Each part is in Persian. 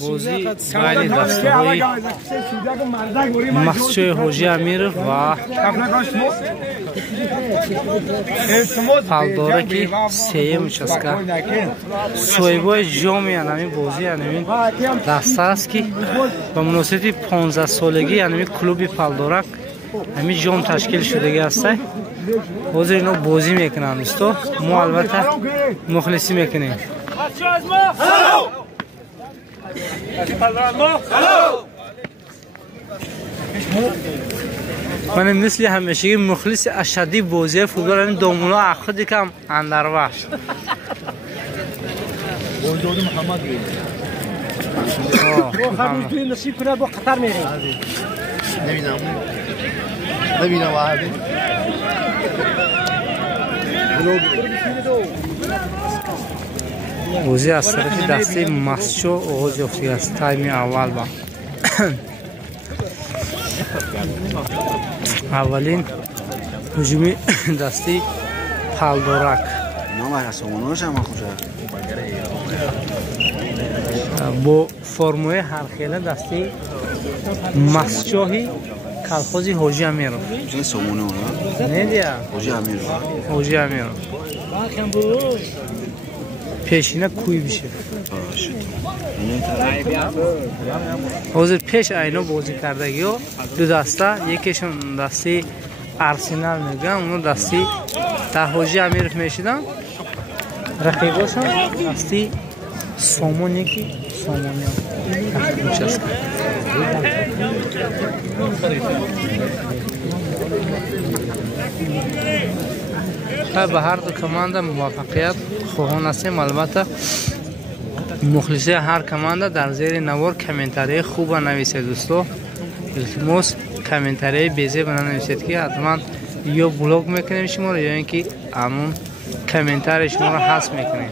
بوزی بله دسته های مخشوی حاجی امیرов و پالدارکی سیم участка соҳибои ҷоми анами бозӣ анами даста аст ки ба муносибати 15 солагӣ анами клуби палдорак ҳами ҷом ташкил шудагӣ аст. ҳозир ино бозӣ мекунанд дӯсто, мо албатта мухлисӣ мекунем. من مثل همیشگی مخلص اشدی بازی فوتبال این دومونا اخدی کم اندرواش بازدود محمد خب توی نصیب کنه با قطر میریم نبینم واحدی بازی از طرف دستی مسچو آغاز یافته است. تایم اول با اولین هجومی دستی پالدورک با فرموی هرخیله دستی مسچوهی کلخوزی حاجی امیرov نه دیا حاجی امیرov پیشینه کوی بشه حاضر پیش اینا بازی کردگی و دو دسته یکیشون دستی ارسنال میگن اونو دستی تا حاجی امیرov میشیدن رقیباشون دستی سامونیکی سامونیا میشست به هر دو کمانده موفقیت خواهان هستیم. البته مخلصی هر کمانده در زیر نوار کامنتاری خوب نویسید دوستو. التماس کامنتاری بیزه بنویسید که حتما یا بلاک میکنیم شما رو یا اینکه همون کامنتاری شما رو حذف میکنیم.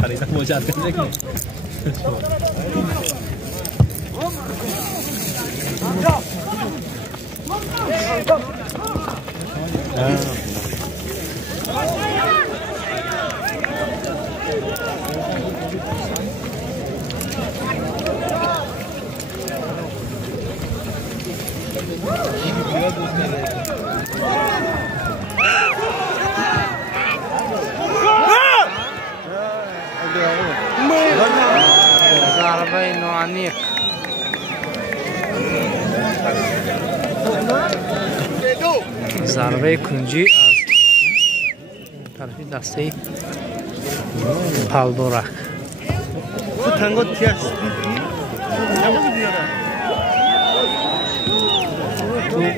خریدن مجدد نکنه ضربه نوانیق ضربه کنجی از طرفی دسته پالدورک تو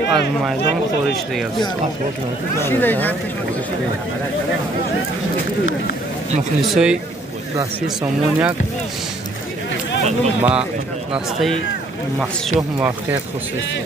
از میدان خارج شده است. مخلصای دسته سامونیک با دسته مسچو موفقیت خصوصی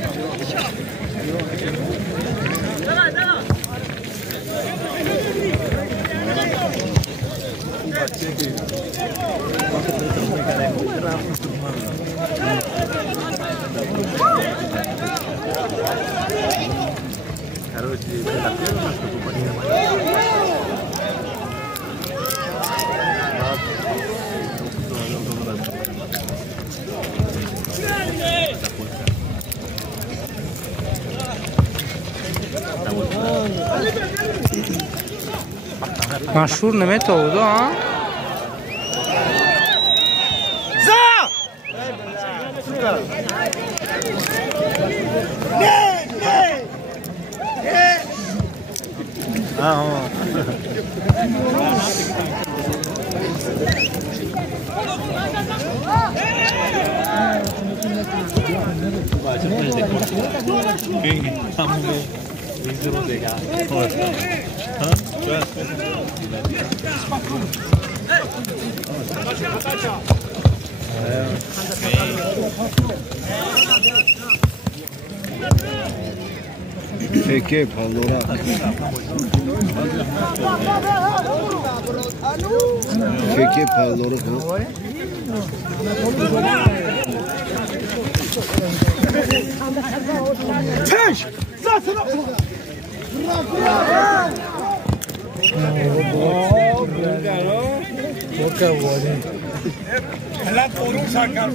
مشهور نمیتونه بوده ها Peki pallora. Peki pallora bu. Teş! Zaten هلا قرون سرکار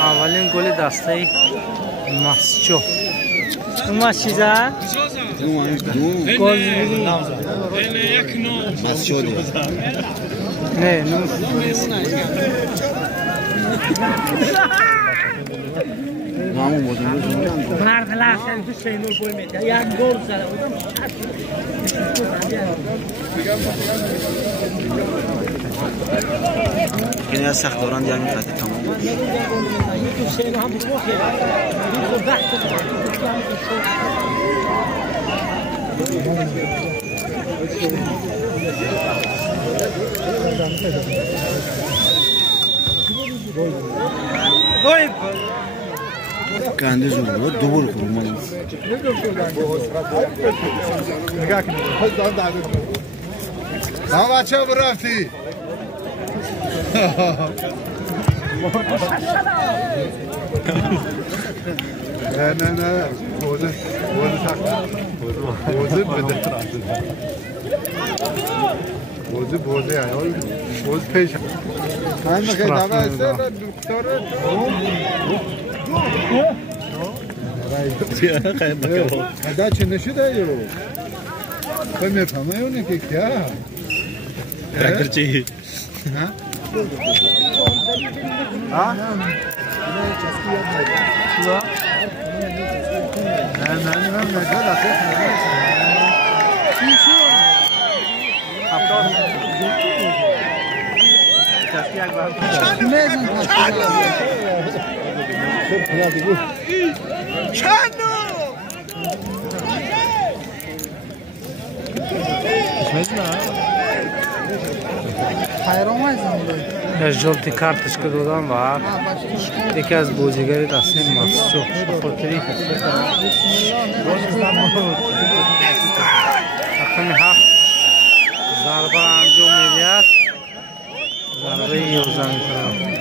اولین گل دسته مسجو شما چیزا؟ گل نه نو مرد لحظه حسین گل میده یک گل زده یعنی از سخت دوران دیگه میخواد تمام کنده زور دوباره خوبم نگاه کن ها بچه ها برفتی نه بوزه بده بوزه ایال بوز پیش من میخوای دقیقه دکتر دا چه نشده یارو تو میفهمه اونه که کیا ट्रैक्टर चाहिए ها جلتی کارتش که دادم و یکی از بازیگری دسته مسجو خاطری رقم 7 ضربه انجام میدهد ضربه یوزن میکنم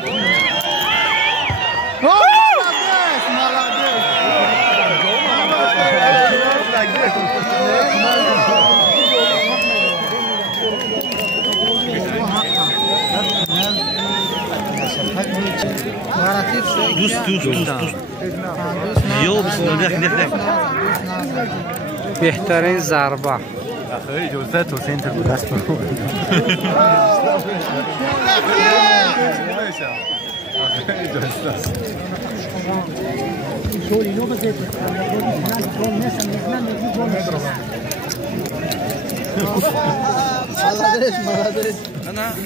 دوست یو بسم بهترین ضربه اجازه تو سنتر بود دست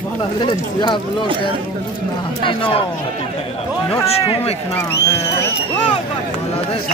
молодец я блогер ну ночь комик на молодец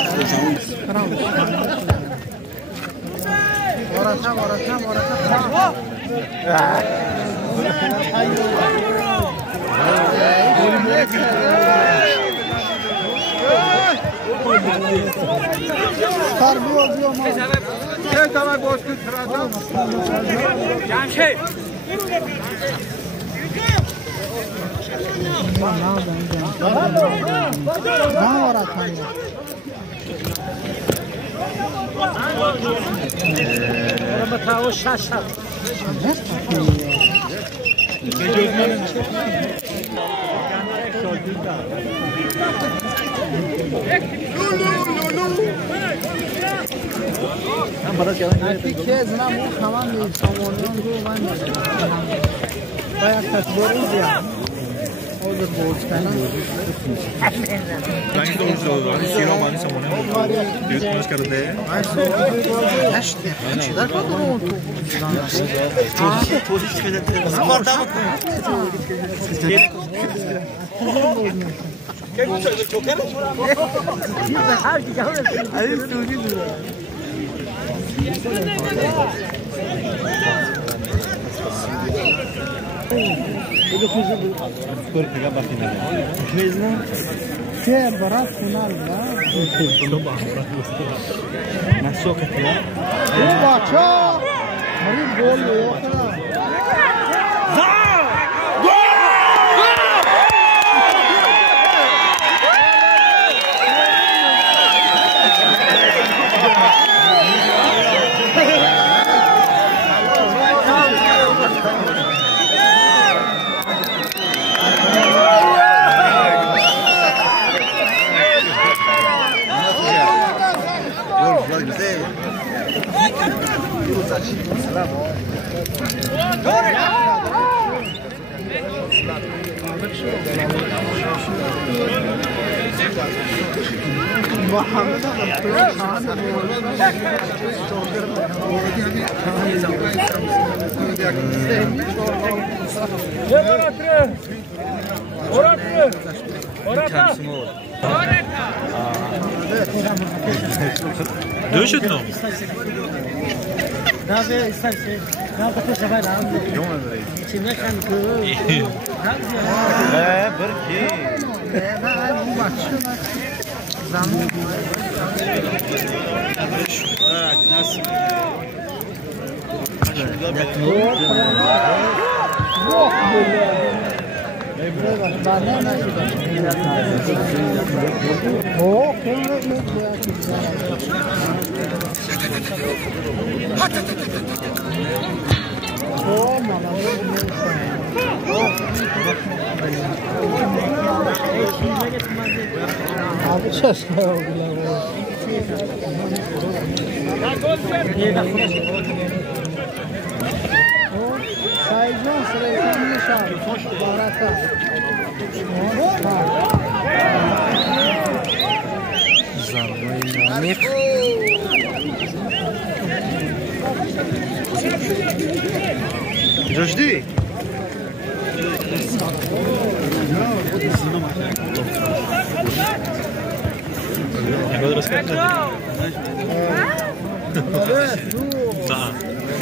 رشدی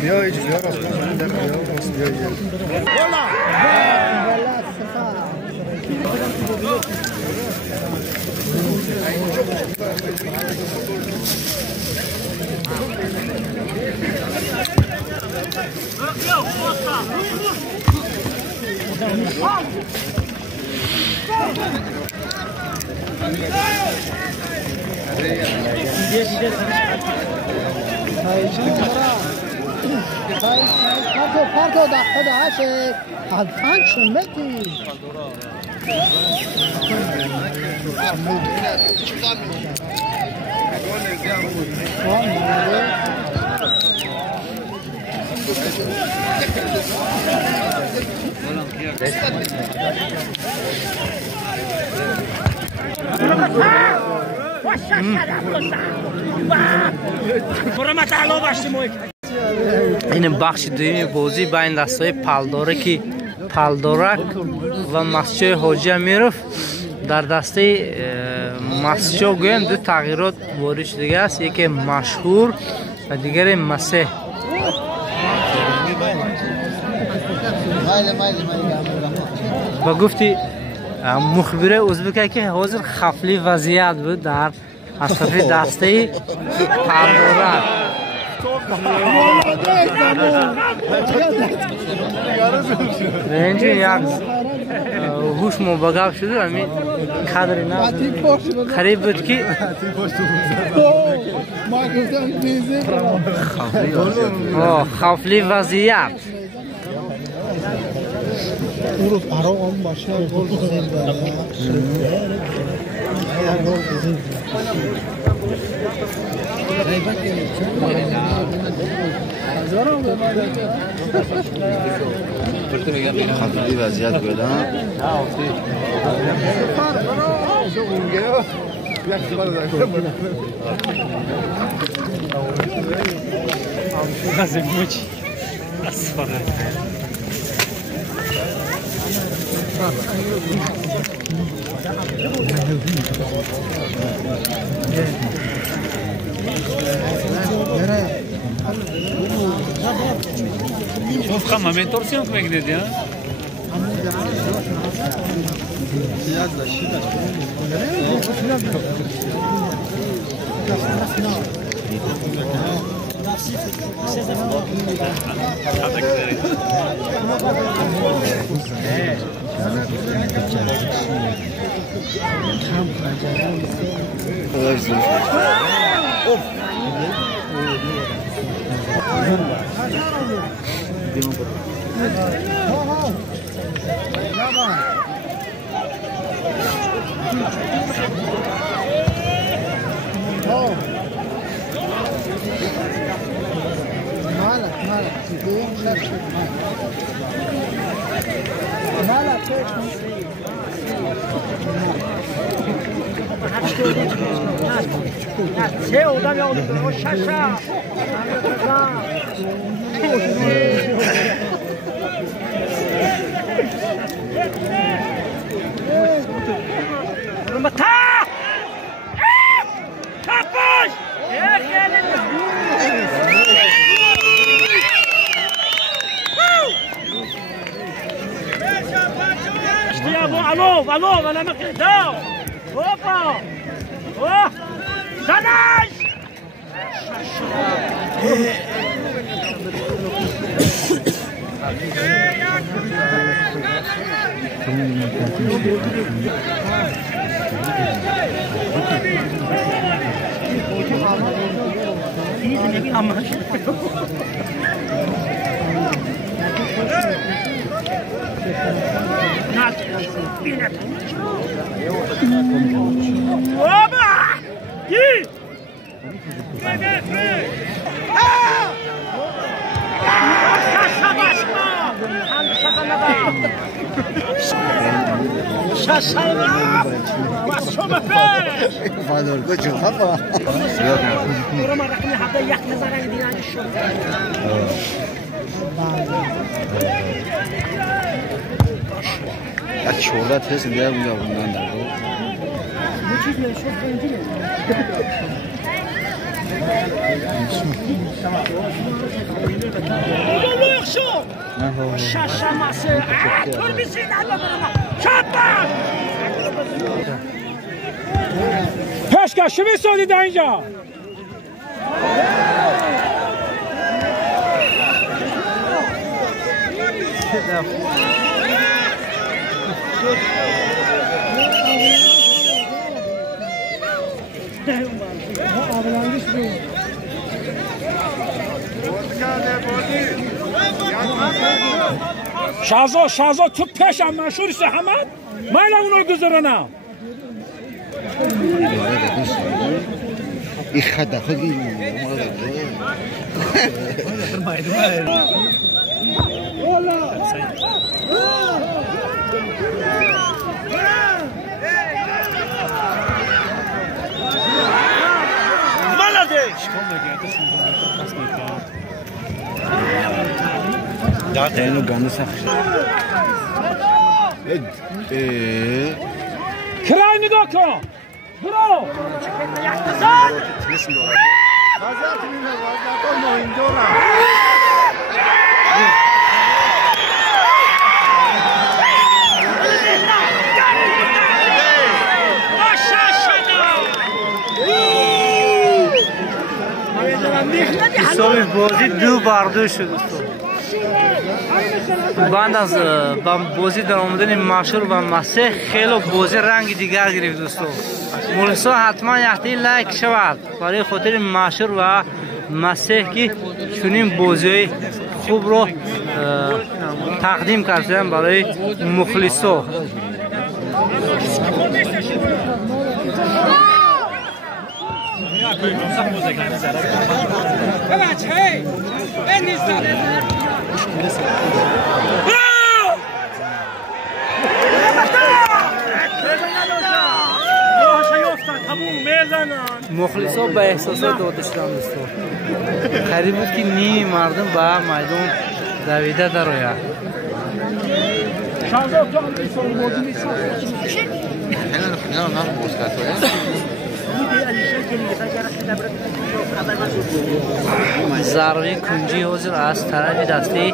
بیا ایج بیا راست Parto da خدا هست الفان شمتی این بخش دومی بازی بین دستای پالداره که پالدارک و مسچو حاجی میرفت در دسته مسچو گویم دو تغییرات وارد شده است، یکی مشهور و دیگر مسیح. با گفتی مخبر ازبکی که حاضر خفلی وضعیت بود در اصفی دسته پالدارک. اینجا یک گوش ما بگاب شده همین قدر نه قریب بود که ما گفتم دیزه خوفلی وضعیت اون روز آرام باشه گل بزنید خفیفی وضعیت بودم Ama ben torsiyon mu gidiyor ya? Alô, انا ما كنتاو اوبا اوه زناش Oba! Yi! یک شورت هست دیگه اونجا بودن در پشکش میسازی در اینجا شازو تو پیش هم مشهوری سه همه من اونو رو گذرانم این خدا خودی ده اینو گنده سخت کرای نگاه کن برو حسابی بازی دو بردو شد بعد از بازی در آمدن مشهور و مسیح خیلی بازی رنگ دیگر گرفت دوستو. مخلصا حتما یه لایک شود برای خاطر مشهور و مسیح که چنین بازی خوب رو تقدیم کردن برای مخلصا. مخلصا به احساسات دادشتن دوستو. قریب بود که نیم مردم به میدان دویده در آید. ضربه کنجی حاضر از طرف دسته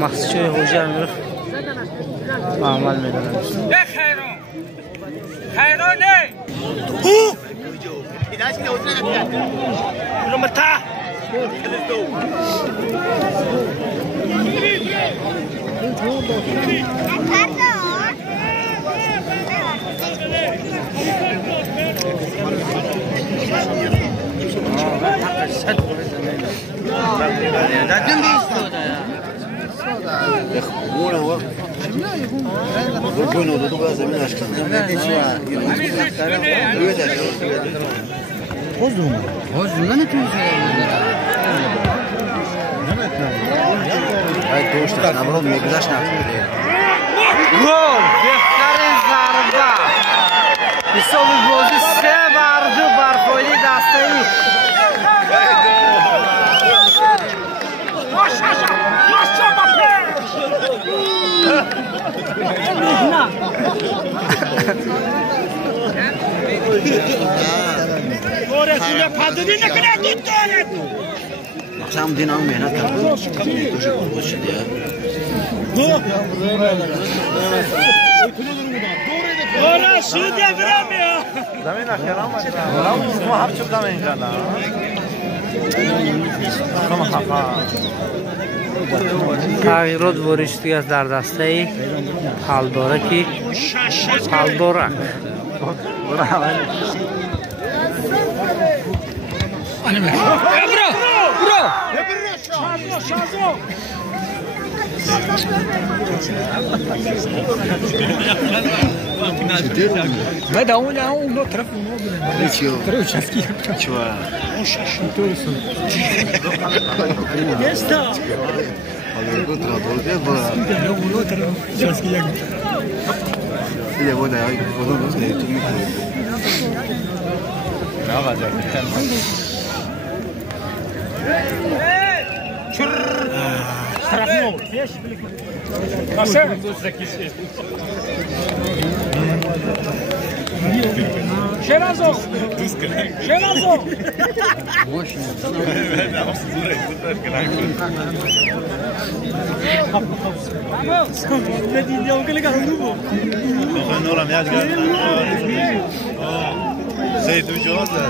مسجد حاجی امیر عمل میدونم. خیرانه گل بهترین ضربه حساب بازی 3-2 بر فایده دسته‌ای هم دین هم مهنت کردم توش بود شده آره شده برم یا زمین اخیرام ما هر چیز زمین کردم تغییرات وارشتی از در دسته حلدارکی حلدارک ما da un no trafo no Treu časki. Čuva. Jesta. Ali gotovo dolje ba. No trafo časki jak. Ide voda, aj voda ne tu mi. Brava, da. Strafno. Nasıl? Şerazo. Şerazo. Ne diyeceğim ki legal bu? Nora me acha. Sei do Jota.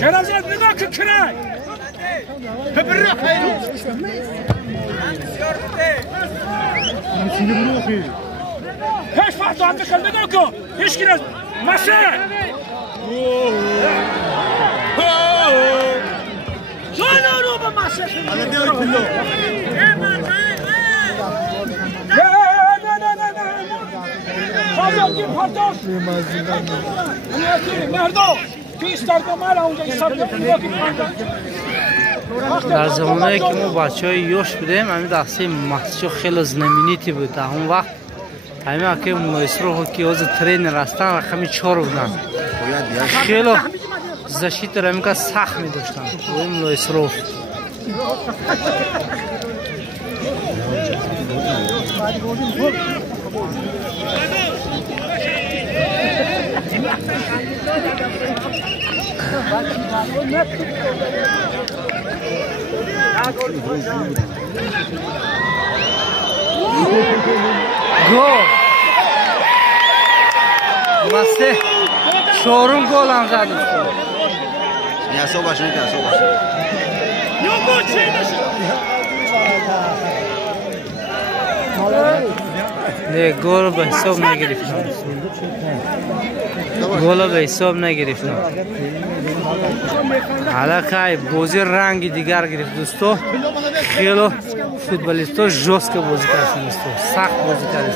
Şerazo ne kadar kıray? Hıbrı hayır. Hiç farklı andı kaldı yok. Hiç girmez. Masa. Şöyle roba masa. Hadi diyor pillo. Fazla kim pardon. Nerede? Pistarda mala اونجا حساب در زمانهایی که ما بچه‌های یوش بودیم همین دسته مسجد خیلی znamenity بود. اون وقت همین که مایسترو که از ترین رستن رقم 4 بودن. خیلی زشیت رو میگه سخت می‌داشتن. اون مایسترو Gol! بسته چهارم گل هم زد دوستان. حساب باشه که حساب باشه نه گل به حساب نگرفتم. گل به حساب نگرفتم. حالا که بازی رنگ دیگر گرفت دوستو. خیلی فوتبالیستا جوست که بازی کردن دوستو. سخت بازی کردن.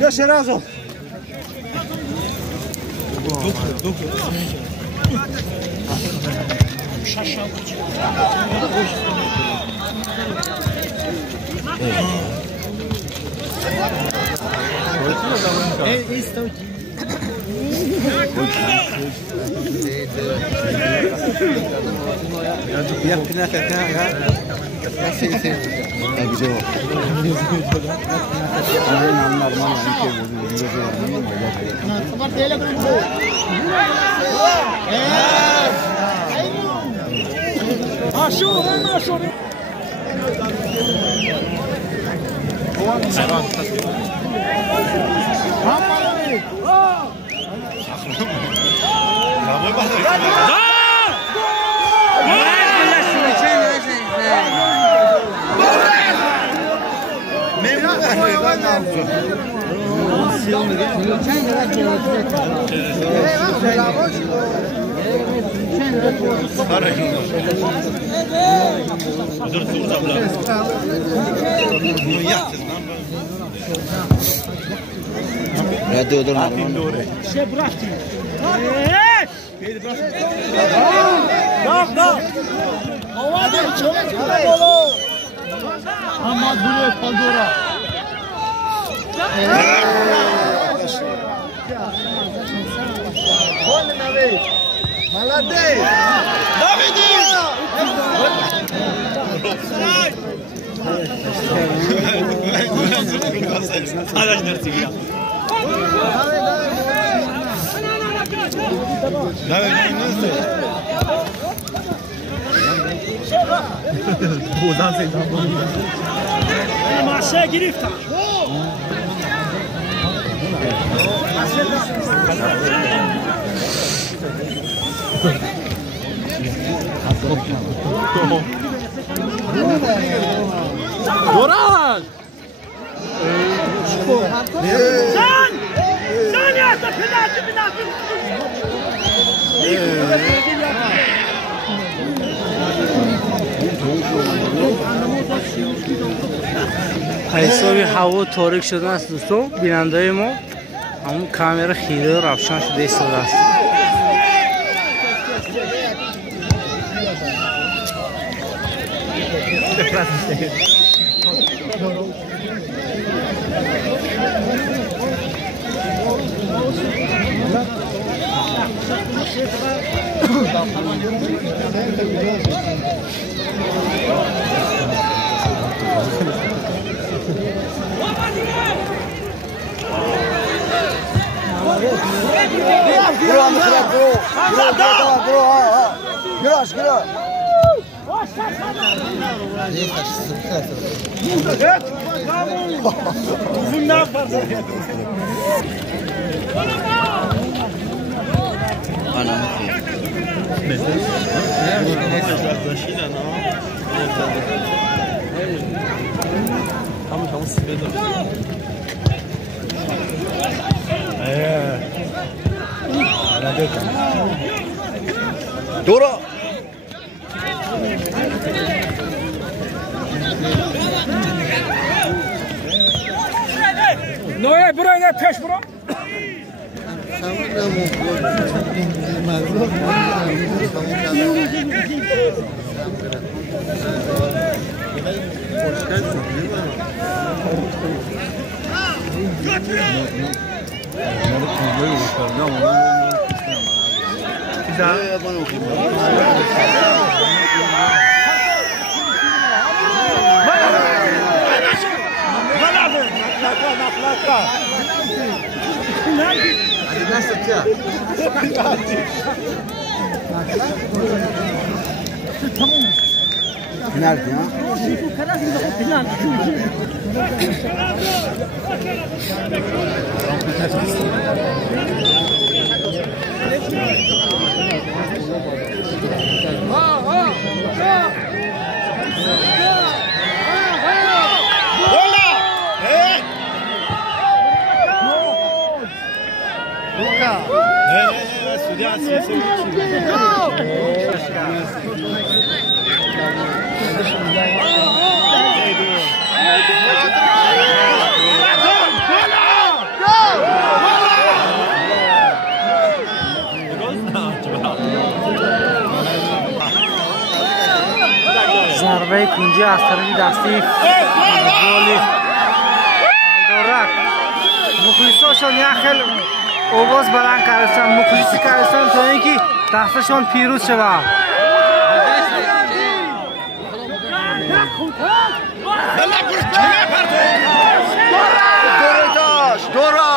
Jeszcze razu. ماشه گرفتم. Boran! Sen! Sen ya da penaltı penaltı. حسابی هوا تاریک شده است دوستان. بیننده ما همون کامera خیره روشن شده ایستاده است. دورا نوعه برو اینه پیش برو Nerede ya? ضربه کنجی از طرف دستی گلی دارد مخلصاشون یک خیلی آواز بلند کردن مخلصی کردن تا اینکه دستشون پیروز شود دورا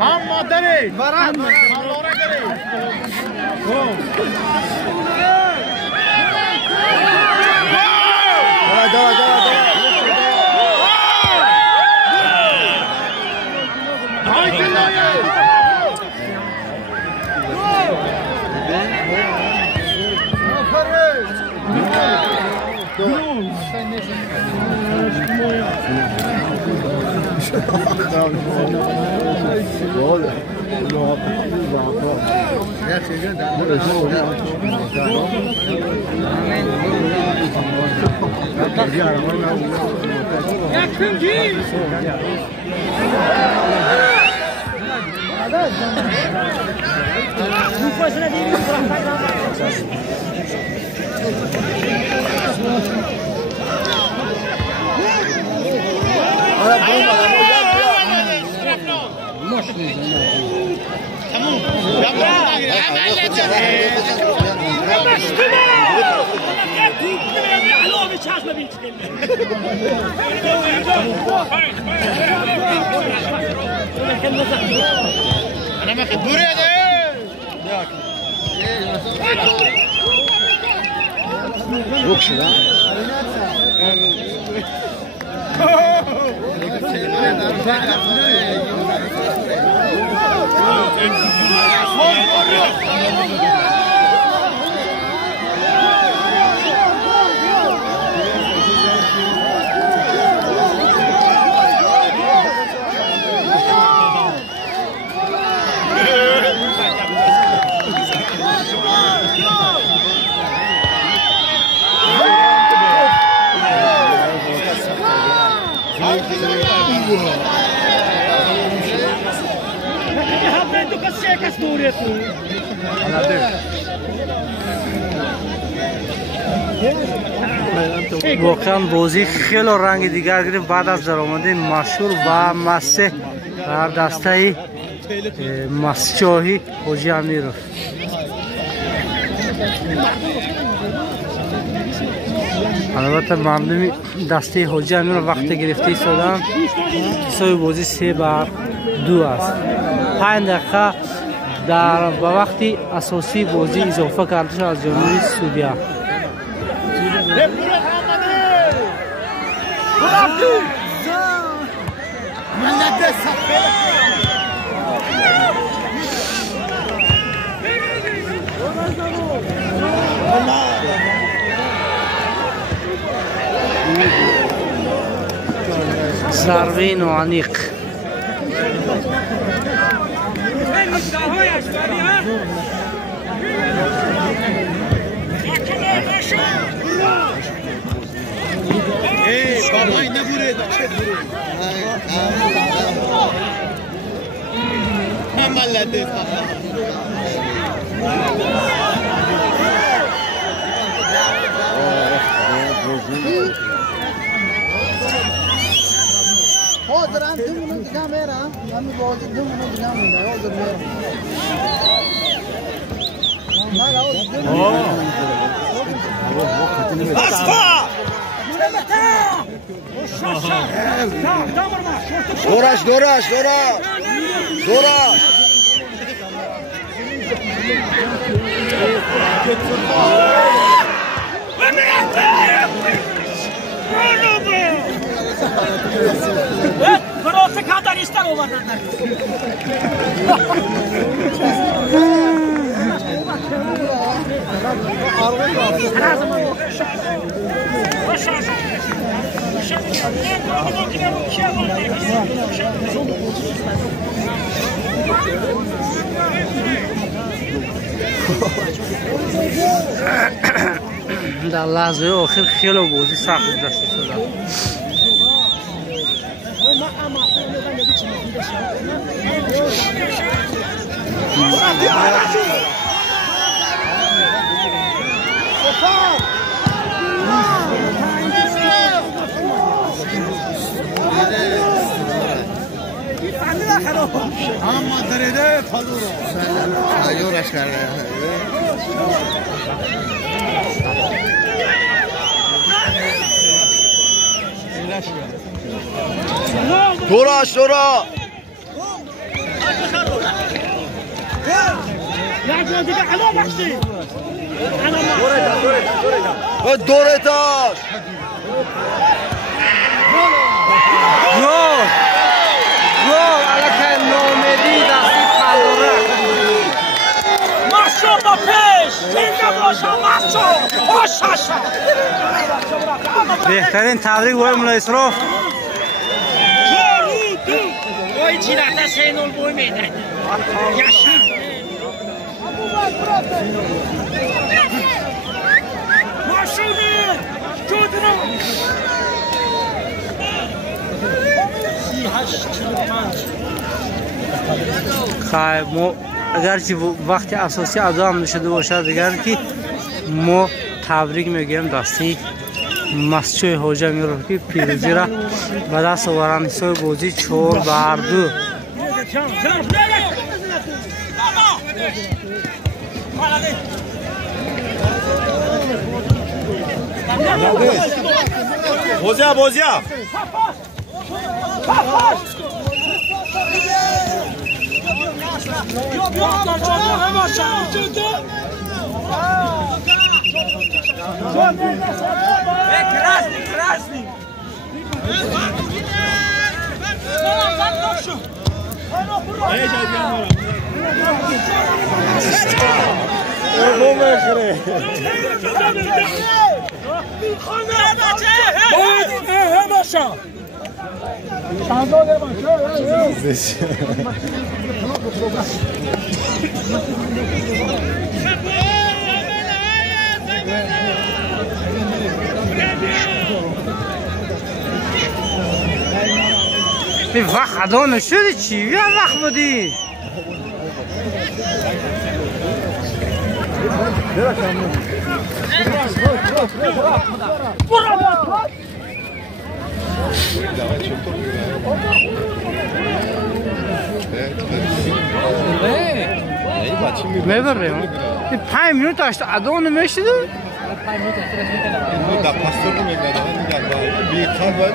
هم مادری برات واقعا بازی خیلی رنگ دیگر گرفت بعد از درآمد مشهور و مسته در دسته مسجدی حاجی امیرov. البته مردمی دسته حاجی امیرov وقت گرفته ایستادن. حساب بازی 3-2 است. 5 دقیقه در به وقت اساسی بازی اضافه کرده شد از جمهوری سوریه. ضربه نوانیق. بابای نبوره چه بوره ملته حاضرم دومون دیگه میرم همین بازی دومون دیگه میرم حاضر میرم دورش Burası kadar ister olmadan. در لحظه آخر خیلی بازی سخت دست شده. اما درده ایورش کرده دورش دورتاش گل علیه نومیدی دستی پلوره. ماشو با پیش زنده باشم ماشو خوشش بهترین تبریک برای ملا اسراف. وای چی رفته سینول بوی میده یاشا ماشو بید جودنو 38-45 خیلی ما اگرچه وقتی اساسی ادا هم نشده باشد دیگر که ما تبریک میگیم دستی مسجد حاجی امیرov که پیروزی را به دست آورند. حساب بازی 4-2. بازیا красный وقت ادا نشده چی؟ یا وقت بودی؟ Давай, میبریم 5 minut اشت ادون میشید دا پاستور میگه دا بیخال باید